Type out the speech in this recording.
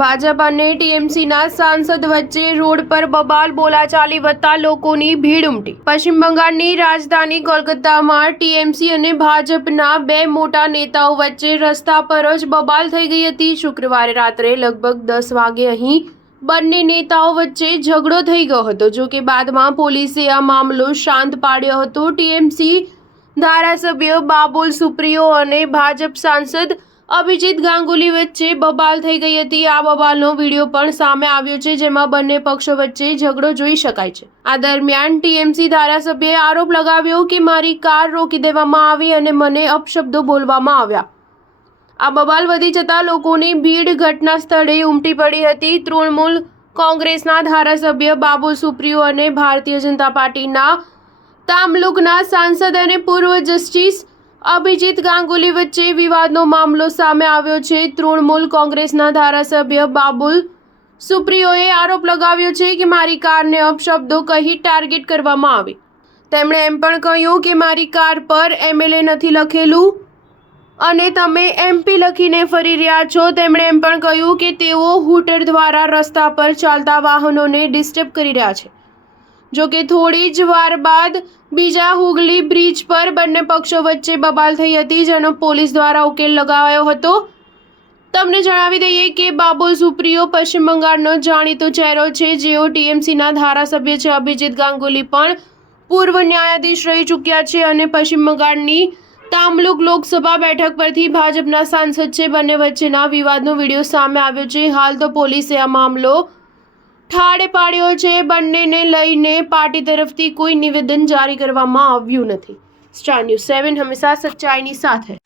ભાજપ અને ટીએમસીના સાંસદ વચ્ચે રોડ પર બબાલ બોલાચાલી વધતા લોકોની ભીડ ઉમટી। પશ્ચિમ બંગાળની રાજધાની કોલકાતામાં ટીએમસી અને ભાજપના બે મોટા નેતાઓ વચ્ચે રસ્તા પર જ બબાલ થઈ ગઈ હતી। શુક્રવારે રાત્રે લગભગ 10 વાગે અહીં બંને નેતાઓ વચ્ચે ઝઘડો થઈ ગયો હતો। જો કે બાદમાં પોલીસે આ મામલો શાંત પાડ્યો હતો। ટીએમસી ધારાસભ્ય બાબુલ સુપ્રિયો અને ભાજપ સાંસદ અભિજીત ગાંગુલી વચ્ચે બબાલ થઈ ગઈ હતી। આ બબાલનો વિડીયો પણ સામે આવ્યો છે, જેમાં બંને પક્ષો વચ્ચે ઝઘડો જોઈ શકાય છે। આ દરમિયાન ટીએમસી ધારાસભ્યએ આરોપ લગાવ્યો કે મારી કાર રોકી દેવામાં આવી અને મને અપશબ્દો બોલવામાં આવ્યા। આ બબાલ વધી જતા લોકોની ભીડ ઘટના સ્થળે ઉમટી પડી હતી। તૃણમૂલ કોંગ્રેસના ધારાસભ્ય બાબુલ સુપ્રિયો અને ભારતીય જનતા પાર્ટીના તામલુકના સાંસદ અને પૂર્વ જસ્ટિસ અભિજીત ગાંગુલી વચ્ચે વિવાદનો મામલો સામે આવ્યો છે। તૃણમૂલ કોંગ્રેસના ધારાસભ્ય બાબુલ સુપ્રિયોએ આરોપ લગાવ્યો છે કે મારી કારને અપશબ્દો કહી ટાર્ગેટ કરવામાં આવી। તેમણે એમ પણ કહ્યું કે મારી કાર પર એમએલએ નથી લખેલું અને તમે એમપી લખીને ફરી રહ્યા છો। તેમણે એમ પણ કહ્યું કે તેઓ હૂટર દ્વારા રસ્તા પર ચાલતા વાહનોને ડિસ્ટર્બ કરી રહ્યા છે। જો કે થોડી જ વાર બાદ બીજા હુગલી બ્રિજ પર બંને પક્ષો વચ્ચે બબાલ થઈ હતી, જેનો પોલીસ દ્વારા ઉકેલ લગાવાયો હતો। તમને જણાવી દઈએ કે બાબુલ સુપ્રિયો પશ્ચિમ બંગાળનો જાણીતો ચહેરો છે, જેઓ ટીએમસીના ધારાસભ્ય છે। અભિજીત ગાંગુલી પણ પૂર્વ ન્યાયાધીશ રહી ચૂક્યા છે અને પશ્ચિમ બંગાળની તામલુક લોકસભા બેઠક પરથી ભાજપના સાંસદ છે। બંને વચ્ચેના વિવાદનો વિડીયો સામે આવ્યો છે। હાલ તો પોલીસે આ મામલો ઠારે પાડ્યો છે। બંનેને લઈને પાર્ટી તરફથી કોઈ નિવેદન જારી કરવામાં આવ્યું નથી। સ્ટાર ન્યૂઝ 7 હંમેશા સચ્ચાઈની સાથે।